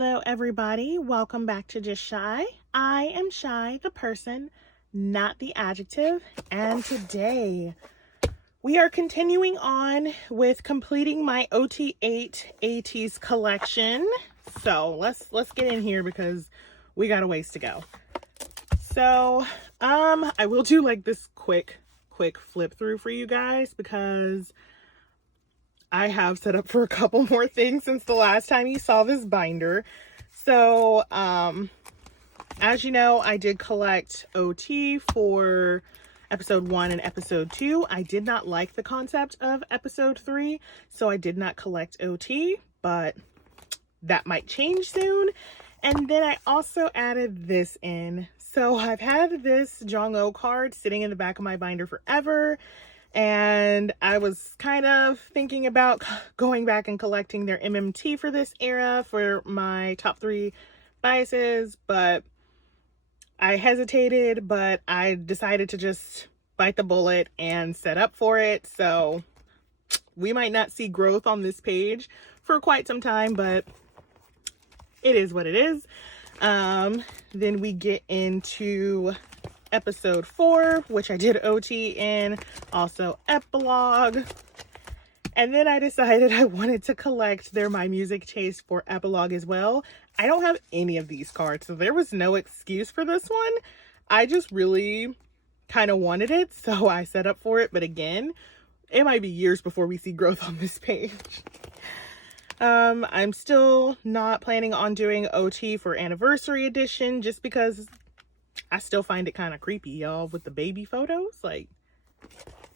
Hello everybody, welcome back to Just Shy. I am Shy, the person, not the adjective, and today we are continuing on with completing my OT8 Ateez collection. So let's get in here because we got a ways to go. So I will do like this quick flip through for you guys because I have set up for a couple more things since the last time you saw this binder. So, as you know, I did collect OT for episode 1 and episode 2. I did not like the concept of episode 3, so I did not collect OT, but that might change soon. And then I also added this in. So I've had this Jong-Oh card sitting in the back of my binder forever. And I was kind of thinking about going back and collecting their MMT for this era for my top 3 biases, but I hesitated, but I decided to just bite the bullet and set up for it. So we might not see growth on this page for quite some time, but it is what it is. Then we get into episode 4, which I did OT in, also epilogue. And then I decided I wanted to collect their My Music Taste for epilogue as well. I don't have any of these cards, so there was no excuse for this one. I just really kind of wanted it, so I set up for it. But again, it might be years before we see growth on this page. I'm still not planning on doing OT for anniversary edition just because I still find it kind of creepy, y'all, with the baby photos. Like,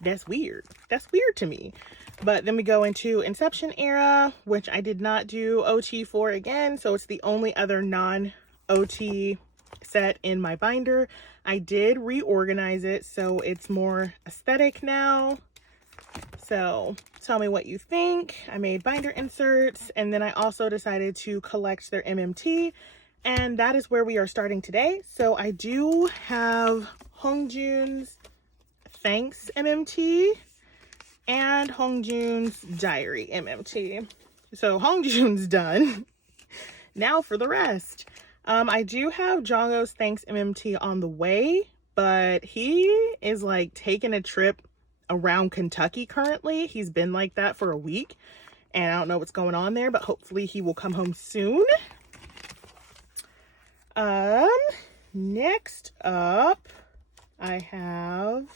that's weird. That's weird to me. But then we go into Inception era, which I did not do OT for again. So it's the only other non-OT set in my binder. I did reorganize it so it's more aesthetic now. So tell me what you think. I made binder inserts, and then I also decided to collect their MMT. And that is where we are starting today. So I do have Hongjoon's Thanks MMT and Hongjoon's Diary MMT. So Hongjoon's done. Now for the rest. I do have Jong-Oh's Thanks MMT on the way, but he is like taking a trip around Kentucky currently. He's been like that for a week, and I don't know what's going on there, but hopefully he will come home soon. Next up, I have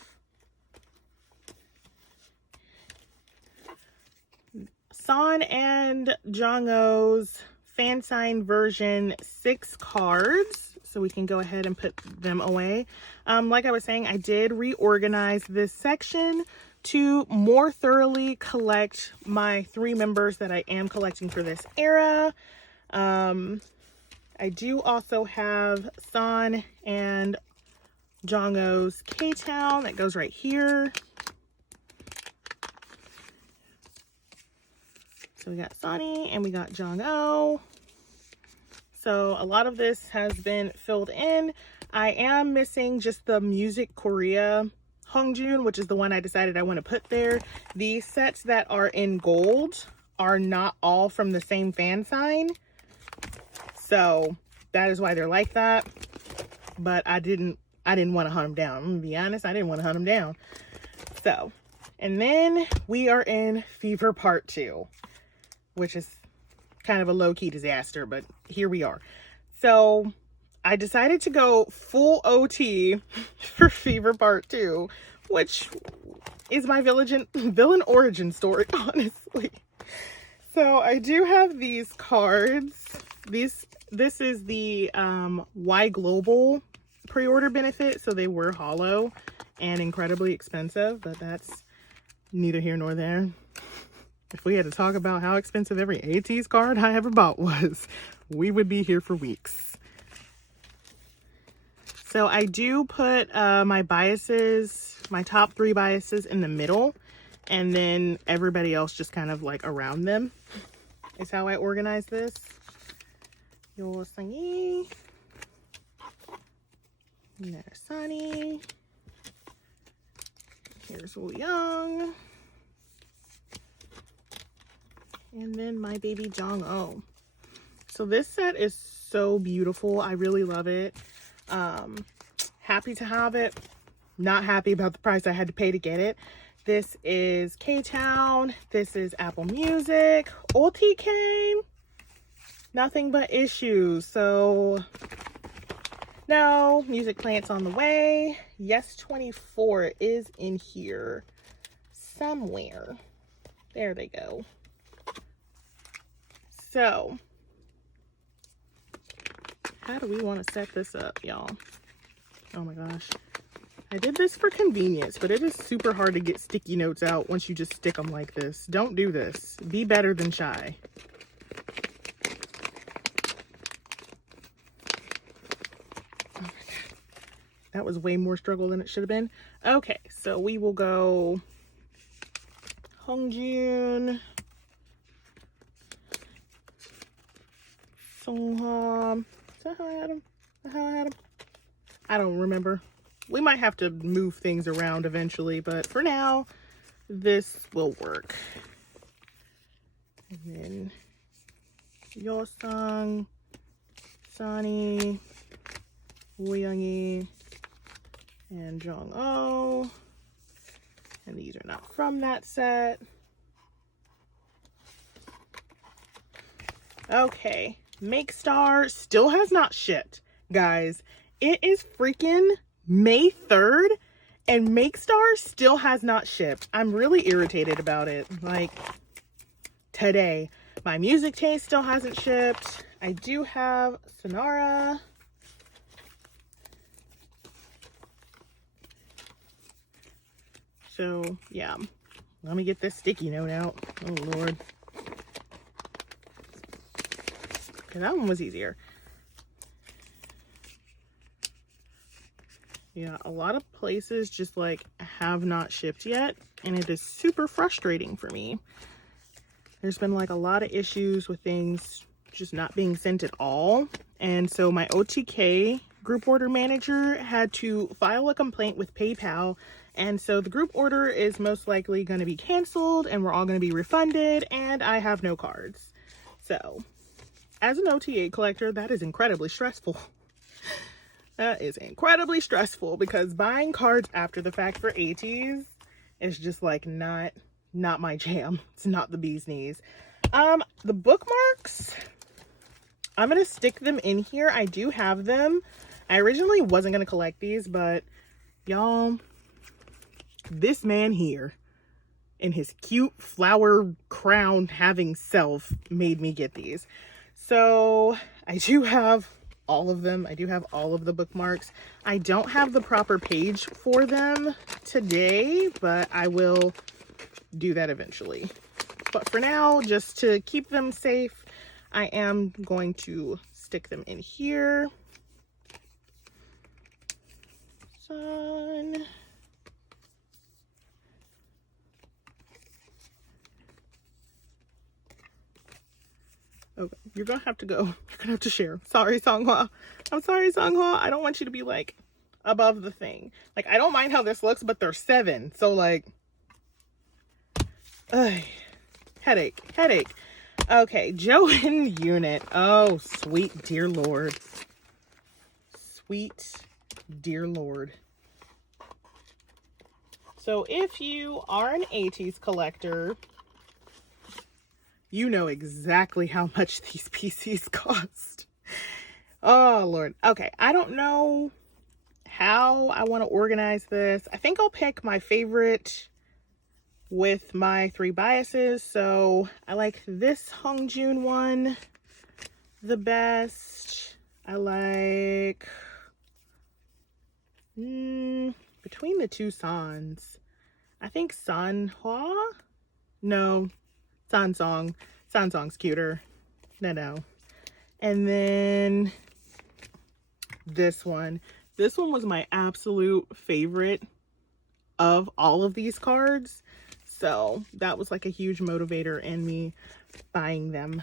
San and Jong-Oh's fansign version 6 cards. So we can go ahead and put them away. Like I was saying, I did reorganize this section to more thoroughly collect my 3 members that I am collecting for this era. I do also have San and Jong-Oh's K-Town that goes right here. So we got Sunny and we got Jong-Oh. So a lot of this has been filled in. I am missing just the Music Korea Hongjoon, which is the one I decided I want to put there. The sets that are in gold are not all from the same fan sign. So that is why they're like that. But I didn't want to hunt them down. I'm gonna be honest, I didn't want to hunt them down. So, and then we are in Fever Part 2, which is kind of a low-key disaster, but here we are. So I decided to go full OT for Fever Part 2, which is my villain origin story, honestly. So I do have these cards. This is the Y Global pre-order benefit, so they were hollow and incredibly expensive, but that's neither here nor there. If we had to talk about how expensive every Ateez card I ever bought was, we would be here for weeks. So I do put my biases, my top 3 biases in the middle, and then everybody else just kind of like around them is how I organize this. Yo Sunny. There's Sunny. Here's Woo Young. And then my baby Jong-Oh. So this set is so beautiful. I really love it. Happy to have it. Not happy about the price I had to pay to get it. This is K-Town. This is Apple Music. OT8. Nothing but issues. So no, Music Plant's on the way. Yes 24 is in here somewhere. There they go. So how do we want to set this up, y'all? Oh my gosh. I did this for convenience, but it is super hard to get sticky notes out once you just stick them like this. Don't do this. Be better than Shy. Oh my God. That was way more struggle than it should have been. Okay, so we will go Hongjun, Songhwa. Is that how I had him? Is that how I had him? I don't remember. We might have to move things around eventually, but for now, this will work. And then Yosang, Sani, Woyoungi, and Jong-oh. And these are not from that set. Okay, Make Star still has not shipped, guys. It is freaking May 3rd and Make Star still has not shipped. I'm really irritated about it. Like today, my music taste still hasn't shipped. I do have Sonara. So yeah, let me get this sticky note out. Oh Lord. Okay, that one was easier. Yeah, a lot of places just like have not shipped yet, and it is super frustrating for me. There's been like a lot of issues with things just not being sent at all. And so my OTK group order manager had to file a complaint with PayPal. And so the group order is most likely going to be canceled and we're all going to be refunded, and I have no cards. So as an OT8 collector, that is incredibly stressful. That is incredibly stressful because buying cards after the fact for Ateez is just like not my jam. It's not the bee's knees. The bookmarks, I'm going to stick them in here. I do have them. I originally wasn't going to collect these, but y'all, this man here in his cute flower crown having self made me get these. So I do have all of them. I do have all of the bookmarks. I don't have the proper page for them today, but I will do that eventually. But for now, just to keep them safe, I am going to stick them in here. Sun. Okay, you're gonna have to go. You're gonna have to share. Sorry, Songhwa. I'm sorry, Songhwa. I don't want you to be like above the thing. Like, I don't mind how this looks, but they're 7. So like, headache. Okay, Joanne unit. Oh, sweet dear Lord. Sweet dear Lord. So if you are an Ateez collector, you know exactly how much these PCs cost. Oh Lord. Okay, I don't know how I want to organize this. I think I'll pick my favorite with my 3 biases. So I like this Hongjun one the best. I like between the 2 Sans, I think Sanhwa. No, Sansong. Sansong's cuter. No. And then this one. This one was my absolute favorite of all of these cards. So that was like a huge motivator in me buying them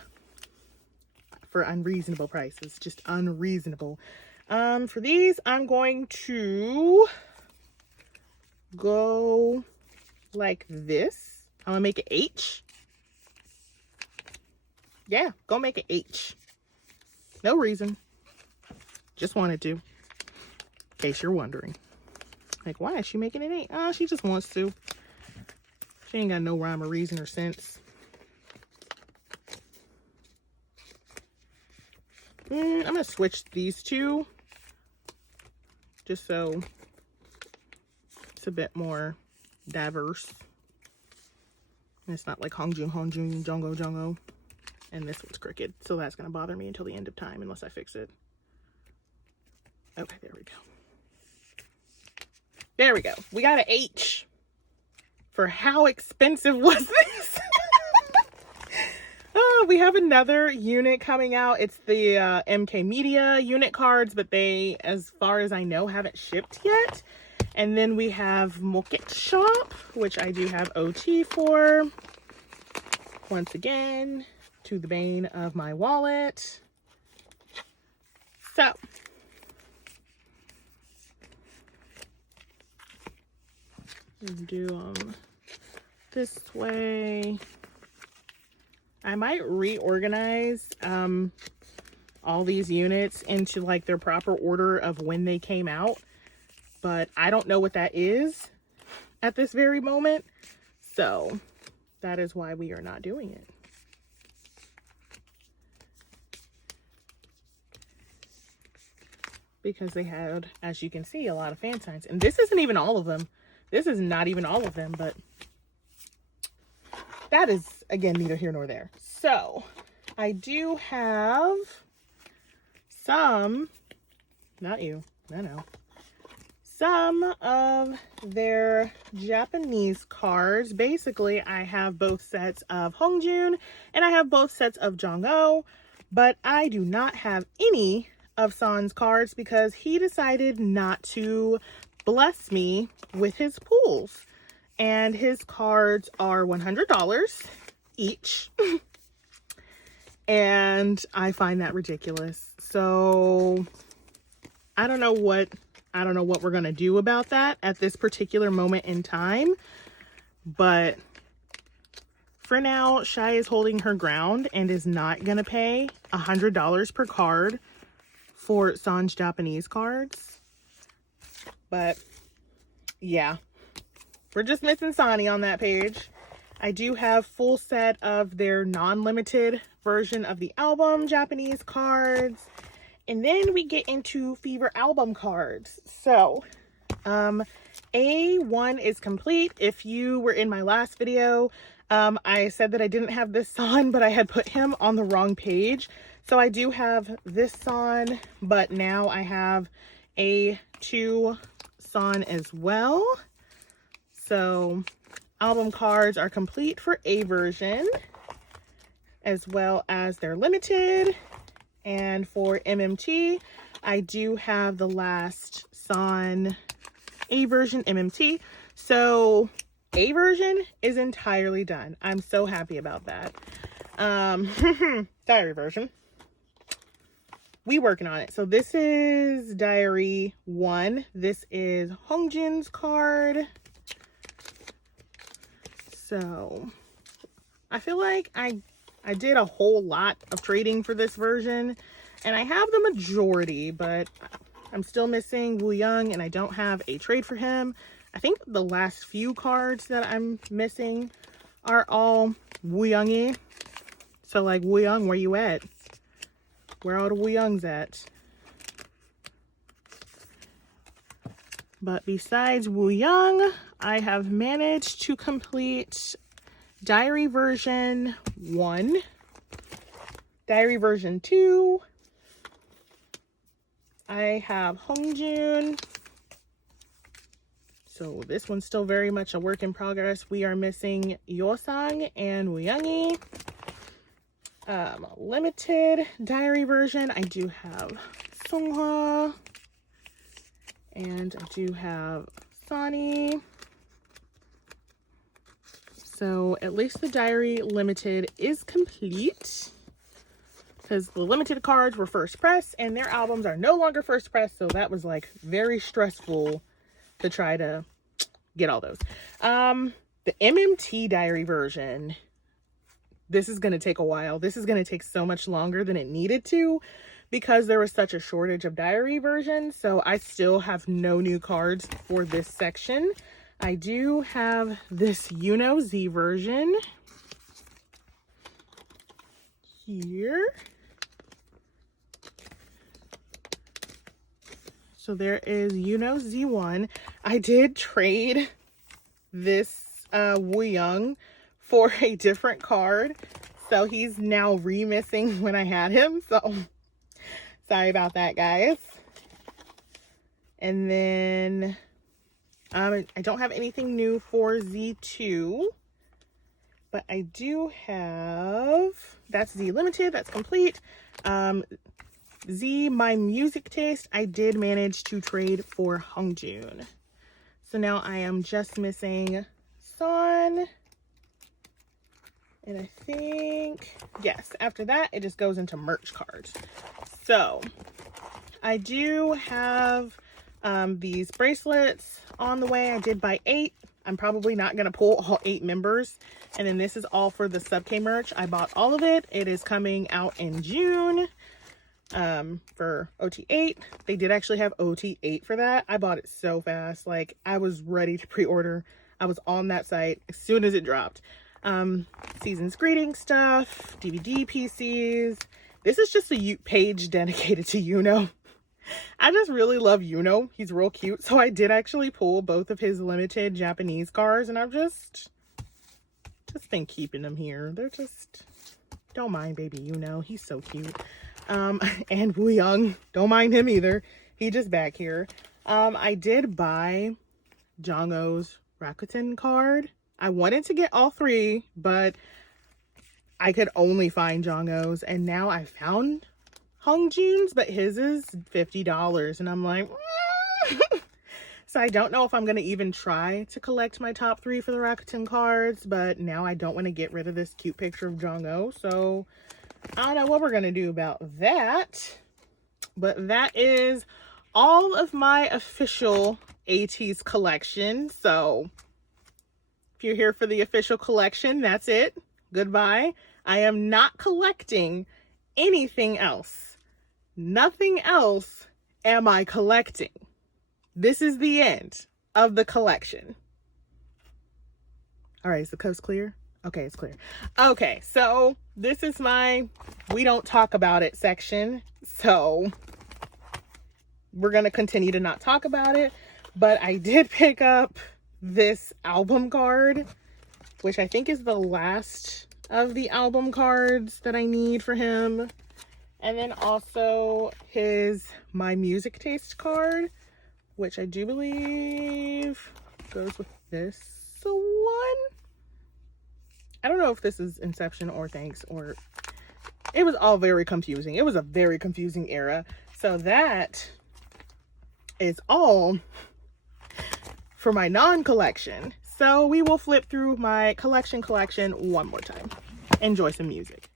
for unreasonable prices. Just unreasonable. For these, I'm going to go like this. I'm gonna make it H. Yeah, go make it H. No reason. Just wanted to. In case you're wondering. Like, why is she making an 8? Oh, she just wants to. She ain't got no rhyme or reason or sense. I'm going to switch these two. Just so it's a bit more diverse. And it's not like Hongjun, Jongo, Jongo. And this one's crooked. So that's going to bother me until the end of time unless I fix it. Okay, there we go. There we go. We got an H for how expensive was this? Oh, we have another unit coming out. It's the MK Media unit cards, but they, as far as I know, haven't shipped yet. And then we have Market Shop, which I do have OT for. Once again, to the bane of my wallet. So, do them this way. I might reorganize all these units into like their proper order of when they came out, but I don't know what that is at this very moment, so that is why we are not doing it. Because they had, as you can see, a lot of fan signs, and this isn't even all of them. This is not even all of them, but that is, again, neither here nor there. So, I do have some, not you, no. Some of their Japanese cards. Basically, I have both sets of Hongjun and I have both sets of Jongho, but I do not have any of San's cards because he decided not to bless me with his pools. And his cards are $100 each. And I find that ridiculous. So I don't know what we're going to do about that at this particular moment in time. But for now, Shy is holding her ground and is not going to pay $100 per card for San's Japanese cards. But yeah, we're just missing Sani on that page. I do have full set of their non-limited version of the album Japanese cards. And then we get into Fever album cards. So, A1 is complete. If you were in my last video, I said that I didn't have this San, but I had put him on the wrong page. So I do have this San, but now I have A2 San as well. So album cards are complete for A version, as well as they're limited. And for MMT, I do have the last San A version MMT. So A version is entirely done. I'm so happy about that. Diary version. We working on it. So this is Diary 1. This is Hongjun's card. So I feel like I did a whole lot of trading for this version, and I have the majority, but I'm still missing Wu Young, and I don't have a trade for him. I think the last few cards that I'm missing are all Wu Young-y. So like, Wu Young, where you at? Where all the Wu Youngs at? But besides Wu Young, I have managed to complete Diary version 1, Diary version 2. I have Hongjun. So this one's still very much a work in progress. We are missing Yosang and Wuyungi. Limited Diary version, I do have Songhwa. And I do have Sani. So at least the Diary limited is complete, because the limited cards were first press and their albums are no longer first press. So that was like very stressful to try to get all those. The MMT Diary version, this is going to take a while. This is going to take so much longer than it needed to because there was such a shortage of diary versions. So I still have no new cards for this section. I do have this Z version here. So there is Z1. I did trade this Woo-young for a different card. So he's now remissing when I had him. So sorry about that, guys. And then I don't have anything new for Z2. But I do have, that's Z Limited, that's complete. Z My Music Taste, I did manage to trade for Hongjoon. So now I am just missing Son. And I think, yes, after that, it just goes into merch cards. So I do have these bracelets on the way. I did buy 8. I'm probably not going to pull all 8 members. And then this is all for the Sub-K merch. I bought all of it. It is coming out in June for OT8. They did actually have OT8 for that. I bought it so fast. Like, I was ready to pre-order. I was on that site as soon as it dropped. Season's greeting stuff, DVD PCs. This is just a page dedicated to Yuno. I just really love Yuno. He's real cute. So I did actually pull both of his limited Japanese cards, and I've just been keeping them here. They're just, don't mind baby Yuno. He's so cute. And Woo-young, don't mind him either. He just back here. I did buy Jongho's Rakuten card. I wanted to get all 3, but I could only find Jongho's, and now I found Hongjoon's, but his is $50, and I'm like, So I don't know if I'm going to even try to collect my top 3 for the Rakuten cards, but now I don't want to get rid of this cute picture of Jongho, so I don't know what we're going to do about that. But that is all of my official Ateez collection. So if you're here for the official collection, that's it. Goodbye. I am not collecting anything else. Nothing else am I collecting. This is the end of the collection. All right, is the coast clear? Okay, it's clear. Okay, so this is my we don't talk about it section. So we're going to continue to not talk about it. But I did pick up this album card, which I think is the last of the album cards that I need for him. And then also his My Music Taste card, which I do believe goes with this one. I don't know if this is Inception or Thanks, or it was all very confusing. It was a very confusing era. So that is all for my non-collection. So we will flip through my collection one more time. Enjoy some music.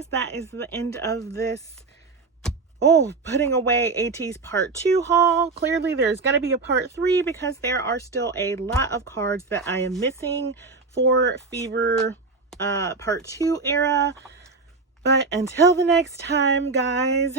guys, that is the end of this putting away Ateez part 2 haul. Clearly there's going to be a part 3 because there are still a lot of cards that I am missing for Fever part 2 era. But until the next time, guys,